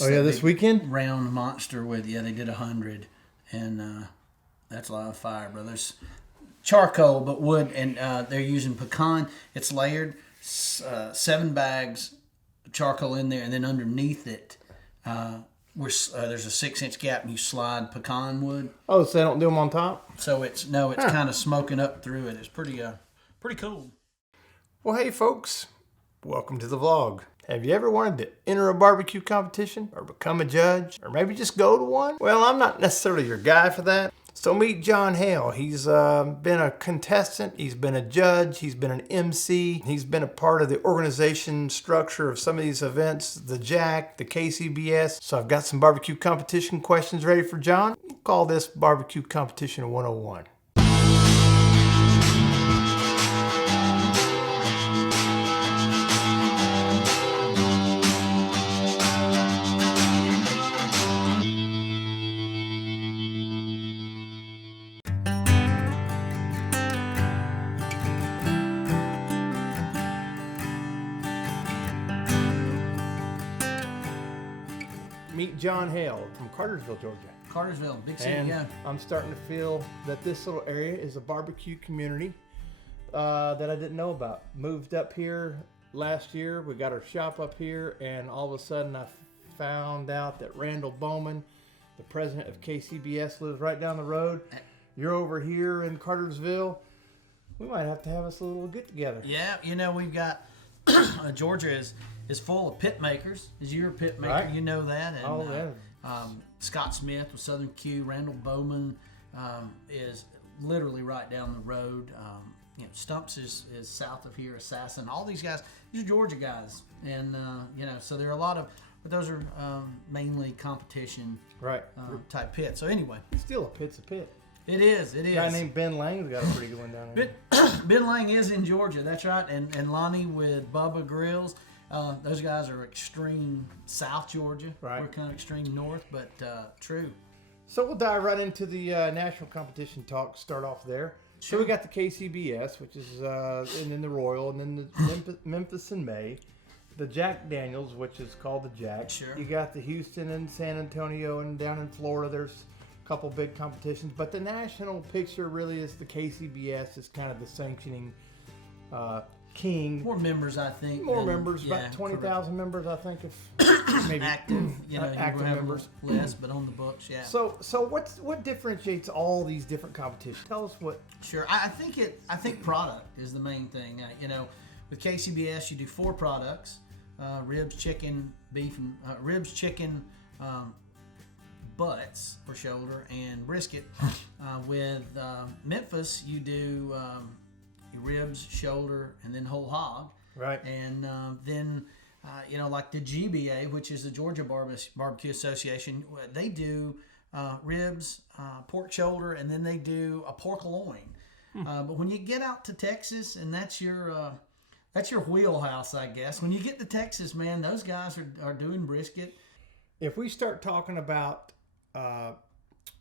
Oh yeah, this weekend? Round monster with, they did 100. And that's a lot of fire, bro. There's charcoal, but wood, and they're using pecan. It's layered, 7 bags of charcoal in there, and then underneath it, there's a 6-inch gap, and you slide pecan wood. Oh, so they don't do them on top? So it's kind of smoking up through it. It's pretty cool. Well, hey folks, welcome to the vlog. Have you ever wanted to enter a barbecue competition or become a judge or maybe just go to one? Well, I'm not necessarily your guy for that. So meet John Hale. He's been a contestant, he's been a judge, he's been an MC, he's been a part of the organization structure of some of these events, the Jack, the KCBS. So I've got some barbecue competition questions ready for John. We'll call this Barbecue Competition 101. Meet John Hale from Cartersville, Georgia. Cartersville, big city, and yeah. I'm starting to feel that this little area is a barbecue community that I didn't know about. Moved up here last year. We got our shop up here, and all of a sudden I found out that Randall Bowman, the president of KCBS, lives right down the road. You're over here in Cartersville. We might have to have us a little get together. Yeah, we've got Georgia is full of pit makers. Is you're a pit maker, right. You know that. And, yeah. Scott Smith with Southern Q, Randall Bowman is literally right down the road. Stumps is south of here, Assassin. All these guys, these are Georgia guys. And, so there are a lot of, but those are mainly competition type pits. So anyway. Still a pit's a pit. It is. A guy named Ben Lang's got a pretty good one down there. Ben Lang is in Georgia, that's right. And Lonnie with Bubba Grills. Those guys are extreme South Georgia. Right. We're kind of extreme north, but true. So we'll dive right into the national competition talk. Start off there. Sure. So we got the KCBS, which is, and then the Royal, and then the Memphis in May, the Jack Daniels, which is called the Jack. Sure. You got the Houston and San Antonio, and down in Florida, there's a couple big competitions. But the national picture really is the KCBS is kind of the sanctioning king. More members, I think. More members, about 20,000 members, I think, if maybe active. Active members. Less, but on the books, yeah. So what differentiates all these different competitions? Tell us what. Sure, I think product is the main thing. With KCBS, you do 4 products: ribs, chicken, beef, and ribs, chicken, butts or shoulder, and brisket. With Memphis, you do ribs, shoulder, and then whole hog. Right. And then, like the GBA, which is the Georgia Barbecue Association, they do ribs, pork shoulder, and then they do a pork loin. But when you get out to Texas, and that's your wheelhouse, I guess. When you get to Texas, man, those guys are doing brisket. If we start talking about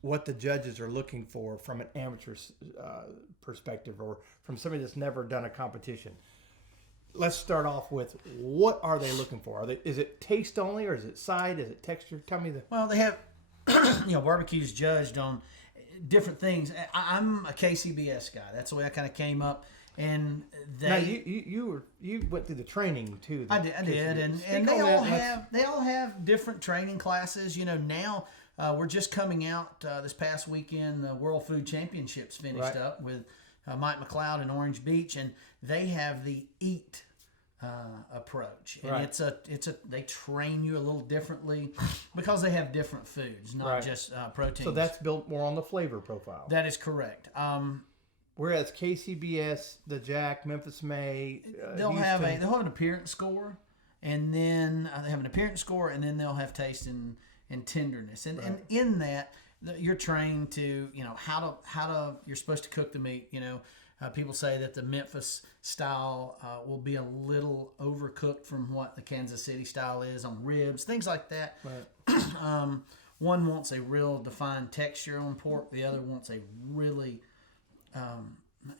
what the judges are looking for from an amateur perspective, or from somebody that's never done a competition, let's start off with, what are they looking for? Is it taste only, or is it side? Is it texture? Tell me Well, they have barbecues judged on different things. I'm a KCBS guy. That's the way I kind of came up. And now you went through the training too. I did, and they all have different training classes. Now we're just coming out this past weekend. The World Food Championships finished up with Mike McLeod in Orange Beach, and they have the EAT approach, and they train you a little differently because they have different foods, not just proteins. So that's built more on the flavor profile. That is correct. Whereas KCBS, the Jack, Memphis May, they'll have an appearance score, and then they have an appearance score, and then they'll have taste and tenderness, and in that you're trained to how to you're supposed to cook the meat. People say that the Memphis style will be a little overcooked from what the Kansas City style is on ribs, things like that. Right. One wants a real defined texture on pork. The other wants a really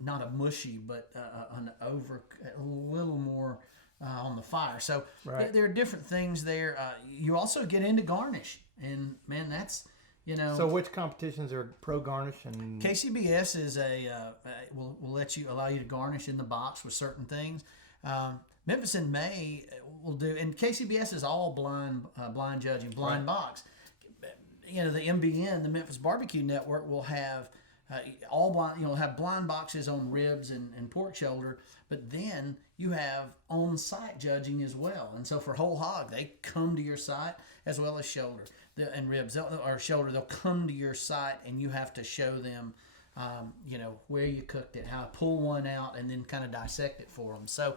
not a mushy, but a little more on the fire. So there are different things there. You also get into garnish, and man, that's So which competitions are pro garnish and KCBS is will allow you to garnish in the box with certain things. Memphis in May will do, and KCBS is all blind judging, blind box. The MBN, the Memphis Barbecue Network, will have all blind. Have blind boxes on ribs and pork shoulder, but then you have on-site judging as well. And so for whole hog, they come to your site as well as shoulder and ribs or shoulder. They'll come to your site, and you have to show them, where you cooked it, how to pull one out, and then kind of dissect it for them. So,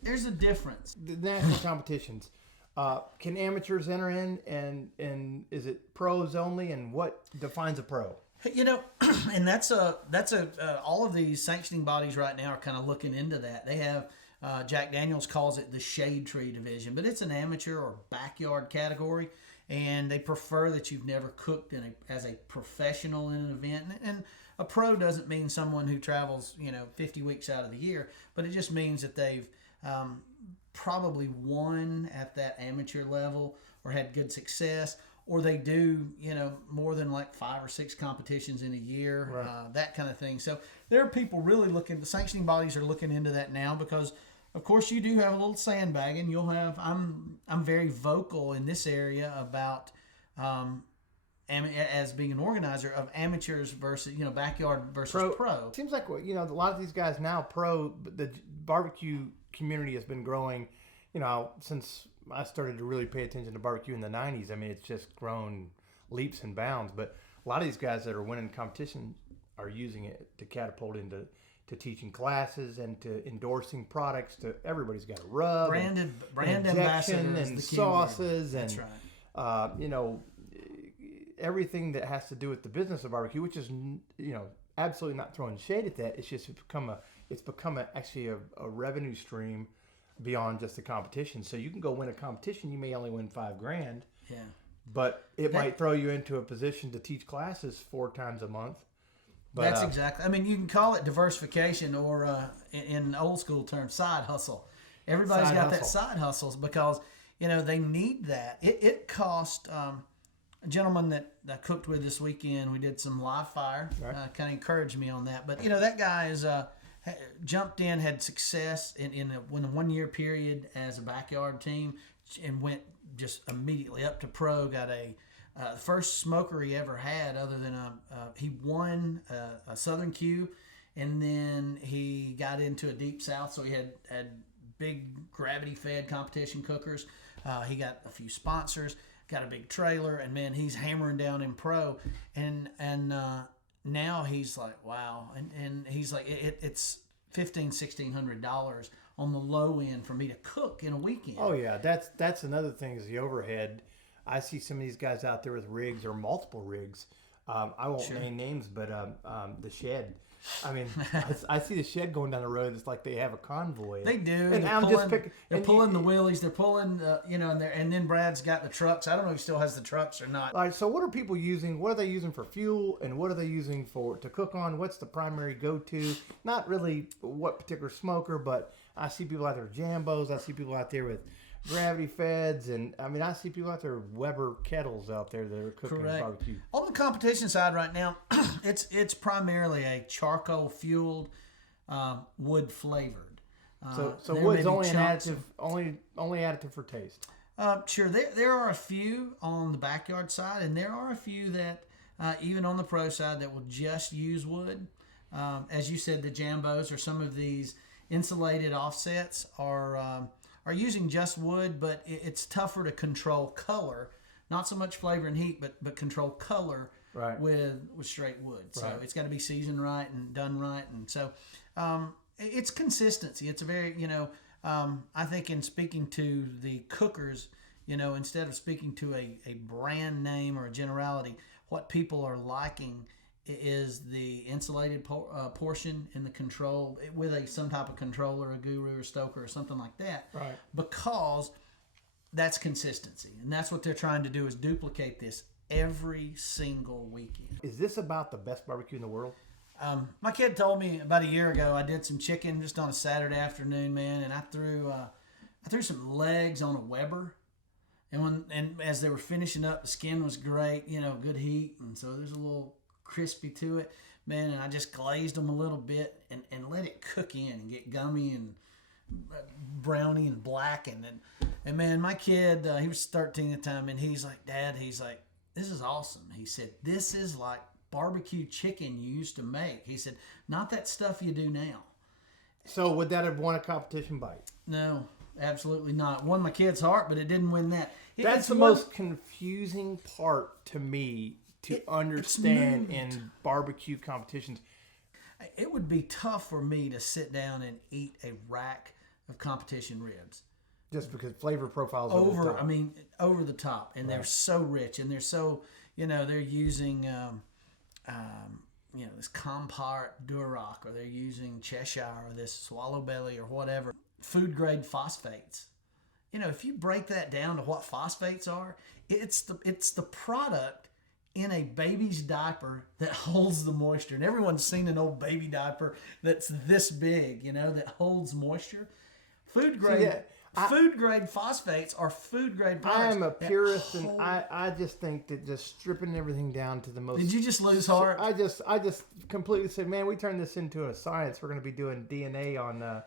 there's a difference. The national competitions. Can amateurs enter in, and is it pros only? And what defines a pro? And that's all of these sanctioning bodies right now are kind of looking into that. They have Jack Daniels calls it the shade tree division, but it's an amateur or backyard category, and they prefer that you've never cooked as a professional in an event. And a pro doesn't mean someone who travels 50 weeks out of the year, but it just means that they've probably won at that amateur level or had good success, or they do more than like 5 or 6 competitions in a year, that kind of thing. So there are people really looking. The sanctioning bodies are looking into that now because, of course, you do have a little sandbagging. You'll have. I'm very vocal in this area about as being an organizer of amateurs versus backyard versus pro. Seems like a lot of these guys now the barbecue community has been growing, since I started to really pay attention to barbecue in the 90s. I mean, it's just grown leaps and bounds. But a lot of these guys that are winning competition are using it to catapult into teaching classes and to endorsing products. To everybody's got a rub, brand ambassadors, and sauces, word. That's and right. Everything that has to do with the business of barbecue, which is absolutely not throwing shade at that. It's just become actually a revenue stream beyond just the competition. So you can go win a competition, you may only win $5,000. Yeah. But it might throw you into a position to teach classes 4 times a month. But, that's exactly. I mean, you can call it diversification, or in old school terms, side hustle. Everybody's got that side hustles because they need that. It cost a gentleman that I cooked with this weekend. We did some live fire. Right. Kind of encouraged me on that. But that guy is jumped in, had success in a 1 year period as a backyard team, and went just immediately up to pro. Got a first smoker he ever had, other than he won a Southern Q, and then he got into a Deep South, so he had big gravity fed competition cookers. He got a few sponsors, got a big trailer, and man, he's hammering down in pro, and now he's like, wow, and he's like, it's $1,500-$1,600 on the low end for me to cook in a weekend. Oh yeah, that's another thing is the overhead. I see some of these guys out there with rigs or multiple rigs. I won't name names, but the shed. I mean, I see the shed going down the road. It's like they have a convoy. They do. And they're pulling the wheelies. They're pulling, and then Brad's got the trucks. I don't know if he still has the trucks or not. All right. So what are people using? What are they using for fuel, and what are they using to cook on? What's the primary go-to? Not really what particular smoker, but I see people out there with Jambos. I see people out there with gravity feds, and I mean, I see people out there with Weber kettles out there that are cooking barbecue. On the competition side right now, it's primarily a charcoal fueled, wood flavored. So wood's only an additive, only additive for taste. Sure, there are a few on the backyard side, and there are a few that even on the pro side that will just use wood. As you said, the Jambos or some of these insulated offsets are using just wood, but it's tougher to control color, not so much flavor and heat, but control color with straight wood. So it's got to be seasoned right and done right, and so it's consistency. It's a very I think in speaking to the cookers, instead of speaking to a brand name or a generality, what people are liking is the insulated portion in the control with some type of controller, a guru or stoker or something like that. Right. Because that's consistency. And that's what they're trying to do, is duplicate this every single weekend. Is this about the best barbecue in the world? My kid told me about a year ago I did some chicken just on a Saturday afternoon, man, and I threw some legs on a Weber, and as they were finishing up, the skin was great, good heat, and so there's a little crispy to it, man. And I just glazed them a little bit and let it cook in and get gummy and browny and black, and man, my kid, he was 13 at the time, and he's like, Dad, this is awesome. He said, this is like barbecue chicken you used to make. He said, not that stuff you do now. So would that have won a competition bite? No, absolutely not. It won my kid's heart, but it didn't win that. That's the most confusing part to me to understand in barbecue competitions. It would be tough for me to sit down and eat a rack of competition ribs. Just because flavor profiles over the top. And they're so rich, and they're so, they're using this Compart Duroc, or they're using Cheshire, or this Swallow Belly, or whatever. Food grade phosphates. If you break that down to what phosphates are, it's the product in a baby's diaper that holds the moisture. And everyone's seen an old baby diaper that's this big, that holds moisture. Food grade phosphates are food grade products. I am a purist, and I just think that just stripping everything down to the most. Did you just lose heart? I just completely said, man, we turned this into a science. We're going to be doing DNA on.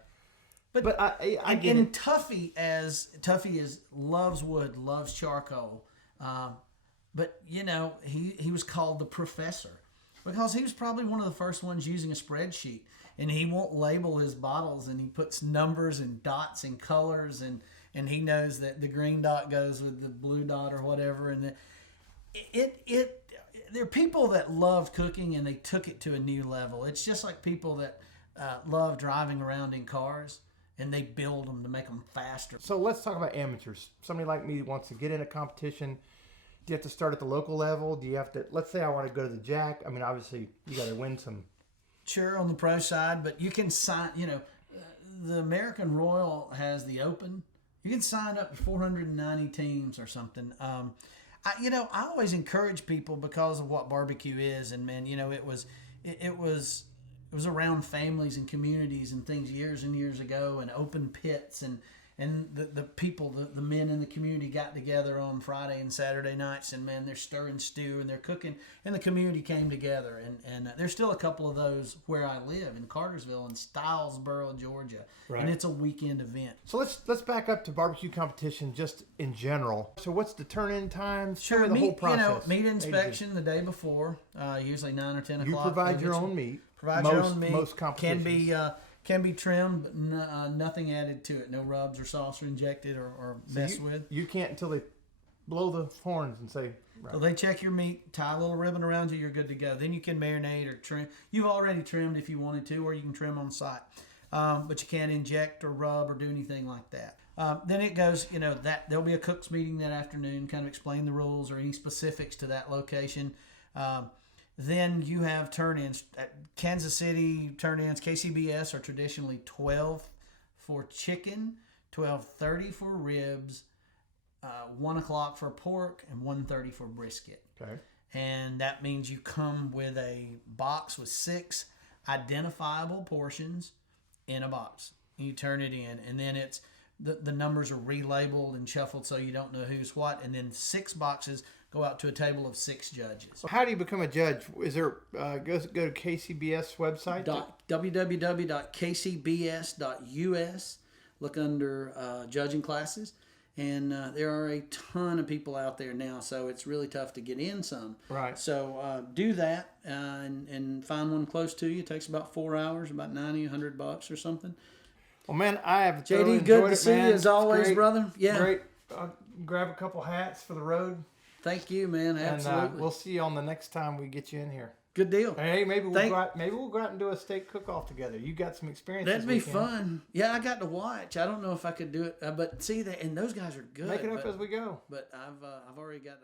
But I get it. Tuffy loves wood, loves charcoal, but he was called the professor because he was probably one of the first ones using a spreadsheet. And he won't label his bottles, and he puts numbers and dots and colors, and he knows that the green dot goes with the blue dot or whatever. And there are people that love cooking, and they took it to a new level. It's just like people that love driving around in cars, and they build them to make them faster. So let's talk about amateurs. Somebody like me wants to get in a competition. Do you have to start at the local level? Do you have to? Let's say I want to go to the Jack. I mean, obviously you got to win some. Sure, on the pro side, but you can sign, the American Royal has the Open. You can sign up to 490 teams or something. I always encourage people because of what barbecue is, and man, it was around families and communities and things years and years ago, and open pits, and the people, the men in the community got together on Friday and Saturday nights, and man, they're stirring stew and they're cooking, and the community came together, and there's still a couple of those where I live in Cartersville and Stylesboro, Georgia, and it's a weekend event. So let's back up to barbecue competition just in general. So what's the turn-in times? Sure, the whole process. Meat inspection the day before, usually 9 or 10 o'clock. You provide your own meat. Most competitions. Can be trimmed, but nothing added to it. No rubs or sauce are injected or messed with. You can't until they blow the horns and say. Right. So they check your meat, tie a little ribbon around you, you're good to go. Then you can marinate or trim. You've already trimmed if you wanted to, or you can trim on site. But you can't inject or rub or do anything like that. Then it goes, that there'll be a cook's meeting that afternoon, kind of explain the rules or any specifics to that location. Then you have turn-ins. At Kansas City, turn-ins, KCBS are traditionally 12 for chicken, 12:30 for ribs, 1 o'clock for pork, and 1:30 for brisket. Okay. And that means you come with a box with 6 identifiable portions in a box. You turn it in, and then it's the numbers are relabeled and shuffled so you don't know who's what, and then 6 boxes go out to a table of 6 judges. How do you become a judge? Is there go to KCBS website? www.kcbs.us. Look under judging classes, and there are a ton of people out there now, so it's really tough to get in some. Right. So do that and find one close to you. It takes about 4 hours, about $90-$100 or something. Well, man, I have JD, good to see you as always, brother. Yeah. Great. Grab a couple hats for the road. Thank you, man. Absolutely. And we'll see you on the next time we get you in here. Good deal. Hey, maybe we'll go out and do a steak cook-off together. You got some experience. That'd be fun. Yeah, I got to watch. I don't know if I could do it, but see that, and those guys are good. Make it up as we go. But I've already got.